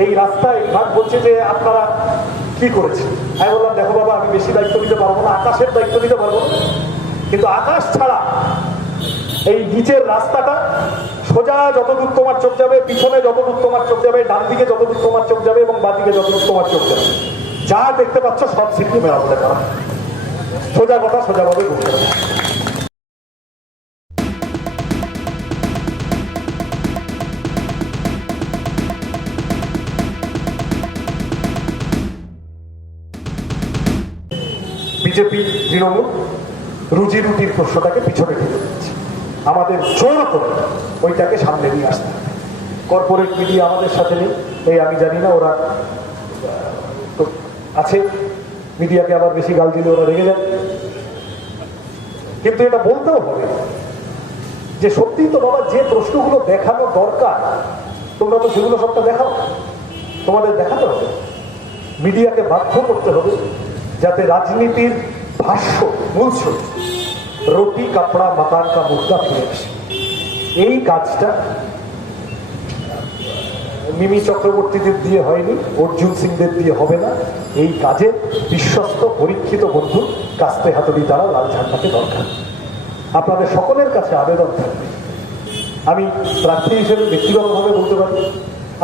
এই রাস্তায় ভাগ বলছে যে আপনারা কি করেছেন? আমি বললাম, দেখো বাবা, আমি বেশি দায়িত্ব নিতে পারব না, আকাশের দায়িত্ব নিতে পারব কিন্তু আকাশ ছাড়া এই নিচের রাস্তাটা সোজা যতদূর তোমার চোখ যাবে, পিছনে যতদূর তোমার চোখ যাবে, ডান দিকে যতদূর তোমার চোখ যাবে এবং বাঁ দিকে যতদূর তোমার চোখ যাবে। যা দেখতে পাচ্ছ সব সিদ্ধি মেরামতে করা সোজা কথা সোজাভাবে বলতে বিজেপি তৃণমূল রুজি রুটির প্রশ্নটাকে পিছনে ঠেলে দিচ্ছে। আমাদের জোর করে ওইটাকে সামনে নিয়ে আসতে কর্পোরেট মিডিয়া আমাদের সাথে নেই। এই আমি জানি না ওরা তো আছে। মিডিয়াকে আবার বেশি গাল দিলে ওরা রেগে যায়। কিন্তু এটা বলতেও হবে যে সত্যিই তো বাবা যে প্রশ্নগুলো দেখানো দরকার, তোমরা তো সেগুলো সবটা দেখাও। তোমাদের দেখাতে হবে। মিডিয়াকে বাধ্য করতে হবে। যাতে রাজনীতির ভাষ্য মূলস রুটি, কাপড়া, মাকান কা মুদ্রা ফিরে আসে। এই কাজটা মিমি চক্রবর্তীদের দিয়ে হয়নি, অর্জুন সিংদের দিয়ে হবে না। এই কাজে বিশ্বস্ত, পরীক্ষিত বন্ধু কাস্তে হাতুড়ি দ্বারা লাল ঝান্ডাকে দরকার। আপনাদের সকলের কাছে আবেদন থাকবে। আমি প্রার্থী হিসেবে ব্যক্তিগতভাবে বলতে পারি,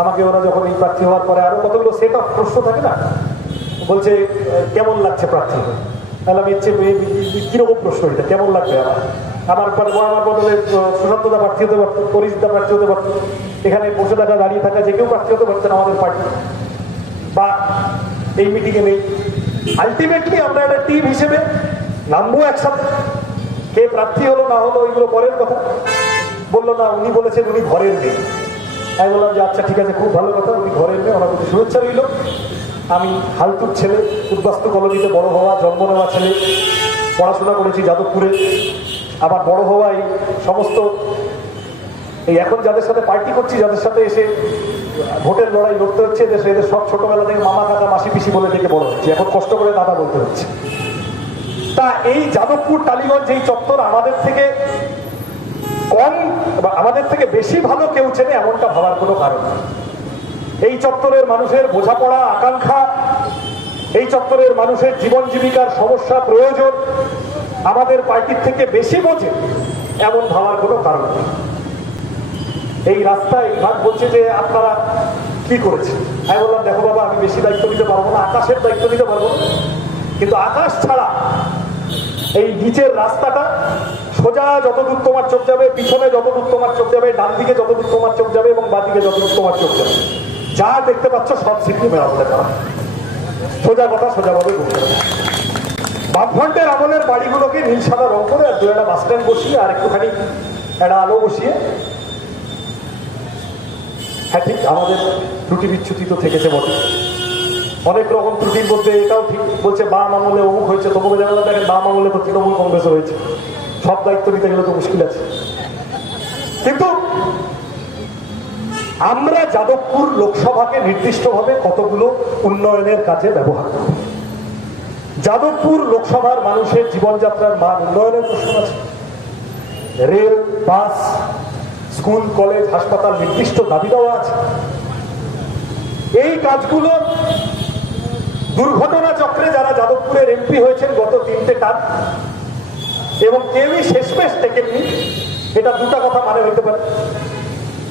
আমাকে ওরা যখন এই প্রার্থী হওয়ার পরে আরও কতগুলো সেট অফ প্রশ্ন থাকে না বলছে, কেমন লাগছে প্রার্থী? তাহলে আমি হচ্ছে কীরকম প্রশ্ন এটা? কেমন লাগবে আমার? আমার আমার বদলে সুশান্তদা প্রার্থী হতে পারতো পরিচিতা প্রার্থী হতে পারতো, এখানে বসে থাকা দাঁড়িয়ে থাকা যে কেউ প্রার্থী হতে পারতেন আমাদের পার্টি। বা এই মিটিংয়ে নেই। আলটিমেটলি আমরা একটা টিম হিসেবে নামবো একসাথে। কে প্রার্থী হলো, না হলো, ওইগুলো পরের কথা। বলল, না, উনি বলেছেন উনি ঘরের নেই আমি বললাম যে আচ্ছা ঠিক আছে, খুব ভালো কথা, উনি ঘরের নেই ওনার প্রতি শুভেচ্ছা রইল। আমি হালতুর ছেলে, উদ্বাস্তু কলোনিতে বড় হওয়া, জন্ম নেওয়া ছেলে, পড়াশোনা করেছি যাদবপুরে। আবার বড় হওয়া এই সমস্ত এই এখন যাদের সাথে পার্টি করছি, যাদের সাথে এসে ভোটের লড়াই লড়তে হচ্ছে, এদের এদের সব ছোটবেলা থেকে মামা, কাকা, মাসি, পিসি বলে ডেকে বড় হচ্ছে এখন কষ্ট করে দাদা বলতে হচ্ছে। তা এই যাদবপুর, টালিগঞ্জ, এই চত্বর আমাদের থেকে কম বা আমাদের থেকে বেশি ভালো কেউ চেনে এমনটা ভাবার কোনো কারণ নেই। এই চত্বরের মানুষের বোঝাপড়া, আকাঙ্ক্ষা, এই চত্বরের মানুষের জীবন জীবিকার সমস্যা প্রয়োজন, আমাদের পার্টির থেকে বেশি বোঝে, এমন ভাবার কোনো কারণ নেই। এই রাস্তায় ভাগ বলছে যে আপনারা কি করেছেন? আমি বললাম, দেখো বাবা, আমি বেশি দায়িত্ব নিতে পারব না, আকাশের দায়িত্ব নিতে পারব কিন্তু আকাশ ছাড়া এই নিচের রাস্তাটা সোজা যতদূর তোমার চোখ যাবে, পিছনে যতদূর তোমার চোখ যাবে ডান দিকে যতদূর তোমার চোখ যাবে এবং বাঁ দিকে যতদূর তোমার চোখ যাবে। যা দেখতে পাচ্ছ সব সিদ্ধি মেরামতে করা সোজা কথা সোজাভাবে বলতে বামফ্রন্টের আমলের বাড়িগুলোকে নীল, সাদা রং করে আর দু একটা বাস স্ট্যান্ড বসিয়ে আর একটুখানি একটা আলো বসিয়ে। হ্যাঁ ঠিক আমাদের ত্রুটি বিচ্ছুতি তো থেকেছে বটে। অনেক রকম ত্রুটির মধ্যে এটাও ঠিক বলছে, বাম আমলে অমুক হয়েছে তবু যেমন দেখেন বাম আমলে তো তৃণমূল কংগ্রেস হয়েছে। সব দায়িত্ব নিতে গেলে তো মুশকিল আছে। কিন্তু আমরা যাদবপুর লোকসভাকে নির্দিষ্টভাবে কতগুলো উন্নয়নের কাজে ব্যবহার করব? যাদবপুর লোকসভার মানুষের জীবনযাত্রার মান উন্নয়নের প্রশ্ন আছে। রেল, বাস, স্কুল, কলেজ, হাসপাতাল নির্দিষ্ট দাবি দেওয়া আছে। এই কাজগুলো দুর্ঘটনা চক্রে যারা যাদবপুরের এমপি হয়েছেন গত তিনটে টান, এবং কেউই শেষমেশ টেকেননি এটা দুটা কথা মানে হইতে পারে।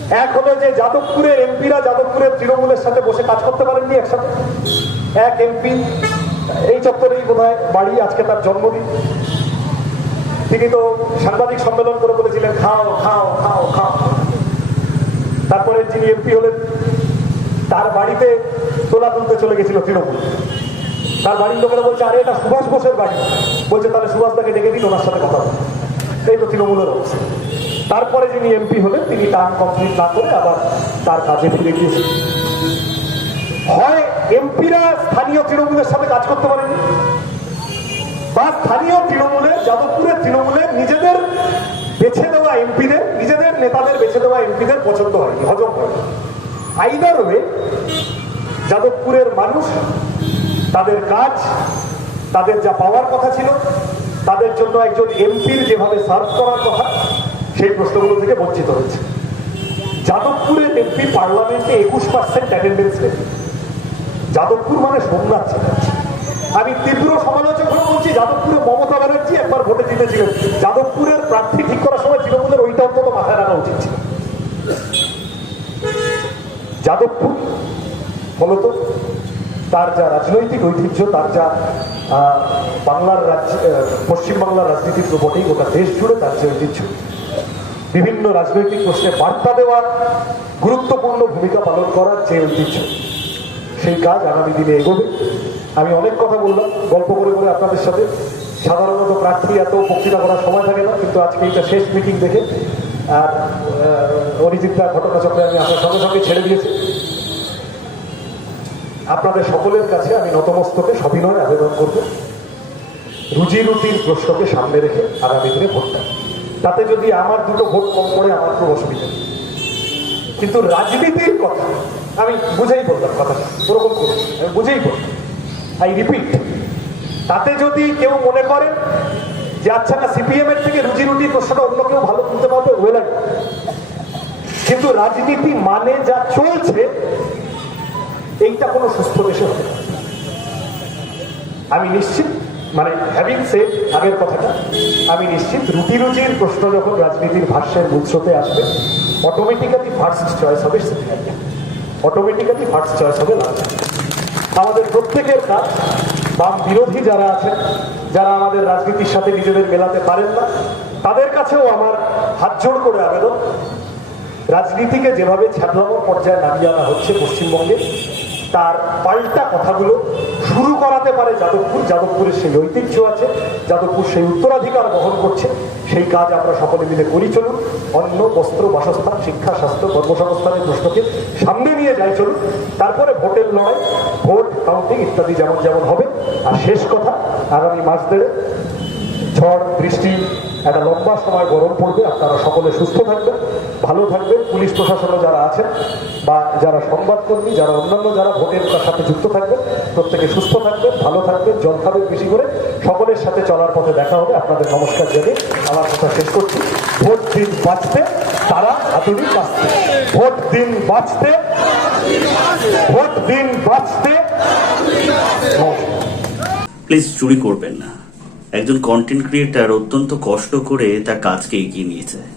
এক হলো যে যাদবপুরের এমপিরা যাদবপুরের তৃণমূলের সাথে বসে কাজ করতে পারেননি একসাথে। এক এমপি, এই চত্বরেই বোধ বাড়ি, আজকে তার জন্মদিন। তিনি তো সাংবাদিক সম্মেলন করে বলেছিলেন, খাও খাও খাও খাও। তারপরে যিনি এমপি হলেন, তার বাড়িতে তোলা তুলতে চলে গেছিল তৃণমূল। তার বাড়ির লোকেরা বলছে, আরে, এটা সুভাষ বোসের বাড়ি। বলছে, তাহলে সুভাষ তাকে ডেকে দিন, ওনার সাথে কথা বলুন এই তো তৃণমূলের অবস্থা। তারপরে যিনি এমপি হলেন, তিনি টার্ম কমপ্লিট না করে আবার তার কাজে ফিরে গিয়েছেন। হয় এমপিরা স্থানীয় তৃণমূলের সাথে কাজ করতে পারেনি, বা স্থানীয় তৃণমূলের যাদবপুরের তৃণমূলের নিজেদের বেছে দেওয়া এমপিদের, নিজেদের নেতাদের বেছে দেওয়া এমপিদের পছন্দ হয়নি, হজম হয়নি। আইদার ওয়ে যাদবপুরের মানুষ, তাদের কাজ, তাদের যা পাওয়ার কথা ছিল তাদের জন্য একজন এমপির যেভাবে সার্ভ করার কথা সেই প্রশ্নগুলো থেকে বঞ্চিত হয়েছে যাদবপুরের এমপি পার্লামেন্টে একুশ পার্সেন্ট অ্যাটেন্ডেন্স রেখে যাদবপুর মানে সোমনাথ আমি তীব্র সমালোচনা করছি যাদবপুরে মমতা ব্যানার্জি একবার ভোটে জিতেছিলেন। যাদবপুরের প্রার্থী ঠিক করার সময় তৃণমূলের ওইটা অন্তত মাথায় রাখা উচিত ছিল। যাদবপুর মূলত তার যা রাজনৈতিক ঐতিহ্য, তার যা বাংলার রাজ্য পশ্চিমবাংলার রাজনীতির তো গোটা দেশ জুড়ে তার যে ঐতিহ্য। বিভিন্ন রাজনৈতিক প্রশ্নে বার্তা দেওয়ার গুরুত্বপূর্ণ ভূমিকা পালন করার যে ঐতিহ্য সেই কাজ আগামী দিনে এগোবে। আমি অনেক কথা বললাম গল্প করে করে আপনাদের সাথে। সাধারণত প্রার্থী এত বক্তৃতা করার সময় থাকে না কিন্তু আজকে এটা শেষ মিটিং দেখে আর আহ, অরিজিৎ দা ঘটনাচক্রে আমি আপনার সঙ্গে সঙ্গে ছেড়ে দিয়েছি। আপনাদের সকলের কাছে আমি নতমস্তকে সবিনয় আবেদন করব। রুজি রুটির প্রশ্নকে সামনে রেখে আগামী দিনে ভোটটা। তাতে যদি আমার দুটো ভোট কম পড়ে, আমার কোনো অসুবিধা। নেই। কিন্তু রাজনীতির কথা, আমি বুঝেই বললাম কথাটা, ওরকম করি, আমি বুঝেই বললাম। আই রিপিট তাতে যদি কেউ মনে করেন যে আচ্ছা না সিপিএম এর থেকে রুজি রুটির প্রশ্নটা অন্য কেউ ভালো তুলতে পারবে ওয়েল কিন্তু রাজনীতি মানে যা চলছে, এইটা কোনো সুস্থ দেশে হবে আমি নিশ্চিত মানে হ্যাভিং সে আগের কথাটা, আমি নিশ্চিত রুটি রুজির প্রশ্ন যখন রাজনীতির ভাষ্যের মূলস্রোতে আসবে অটোমেটিক্যালি ফার্স্ট চয়েস হবে অটোমেটিক্যালি ফার্স্ট চয়েস হবে আমাদের প্রত্যেকের কাজ, বাম বিরোধী যারা আছেন, যারা আমাদের রাজনীতির সাথে নিজেদের মেলাতে পারেন না, তাদের কাছেও আমার হাত জোড় করে আবেদন। রাজনীতিকে যেভাবে ছ্যাবলামর পর্যায়ে নামিয়ে আনা হচ্ছে পশ্চিমবঙ্গে, তার পাল্টা কথাগুলো শুরু করাতে পারে যাদবপুর। যাদবপুরের সেই ঐতিহ্য আছে, যাদবপুর সেই উত্তরাধিকার বহন করছে। সেই কাজ আমরা সকলে মিলে করি, চলুন। অন্ন, বস্ত্র, বাসস্থান, শিক্ষা, স্বাস্থ্য, কর্মসংস্থানের প্রশ্নকে সামনে নিয়ে যাই, চলুন। তারপরে ভোটের লড়াই, ভোট, কাউন্টিং ইত্যাদি যেমন যেমন হবে। আর শেষ কথা, আগামী মাস দেড়ে ঝড়, বৃষ্টি, একটা লম্বা সময় গরম পড়বে। আপনারা সকলে সুস্থ থাকবেন, ভালো থাকবেন। পুলিশ প্রশাসনে যারা আছেন বা যারা সংবাদকর্মী, যারা অন্যান্য যারা ভোটের সাথে যুক্ত থাকবেন, প্রত্যেকে সুস্থ থাকবেন, ভালো থাকবেন, জল বেশি করে। সকলের সাথে চলার পথে দেখা হবে। আপনাদের নমস্কার জেনে আমার কথা শেষ করছি। ভোট দিন বাঁচতে, তারা হাতুড়ি বাঁচতে। ভোট দিন বাঁচতে, ভোট দিন বাঁচতে। প্লিজ চুরি করবেন না। একজন কন্টেন্ট ক্রিয়েটার অত্যন্ত কষ্ট করে তার কাজকে এগিয়ে নিয়েছে।